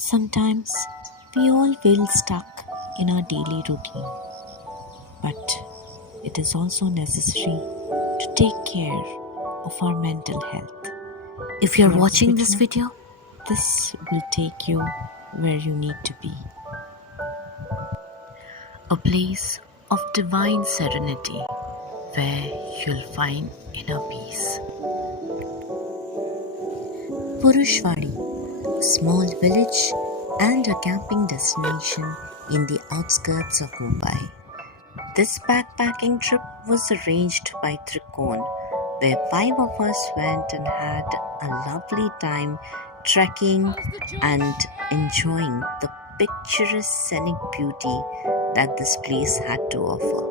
Sometimes we all feel stuck in our daily routine, but it is also necessary to take care of our mental health. If you're watching this video, this will take you where you need to be. A place of divine serenity where you'll find inner peace. Purushwadi, a small village and a camping destination in the outskirts of Mumbai. This backpacking trip was arranged by Trikon, where 5 of us went and had a lovely time trekking and enjoying the picturesque scenic beauty that this place had to offer.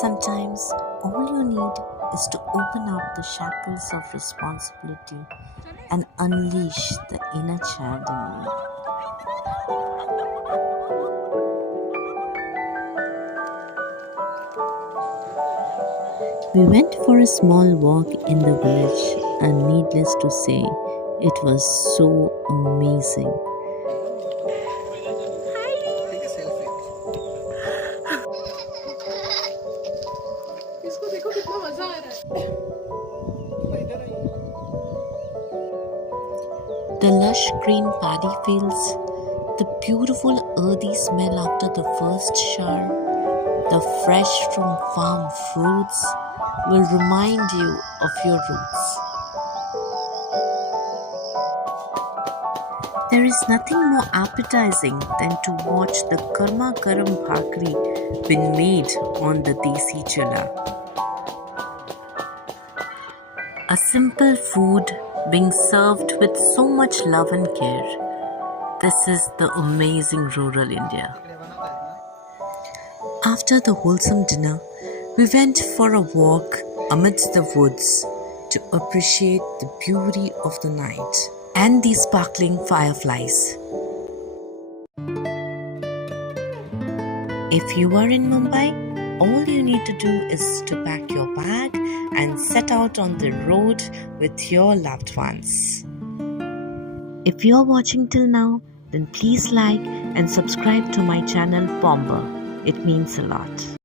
Sometimes all you need is to open up the shackles of responsibility and unleash the inner child in you. We went for a small walk in the village, and needless to say, it was so amazing. The lush green paddy fields, the beautiful earthy smell after the first shower, the fresh from farm fruits will remind you of your roots. There is nothing more appetizing than to watch the garma garam bhakri being made on the desi chula. A simple food being served with so much love and care. This is the amazing rural India. After the wholesome dinner, we went for a walk amidst the woods to appreciate the beauty of the night and the sparkling fireflies. If you are in Mumbai, all you need to do is to pack your bag and set out on the road with your loved ones. If you are watching till now, then please like and subscribe to my channel Pomba. It means a lot.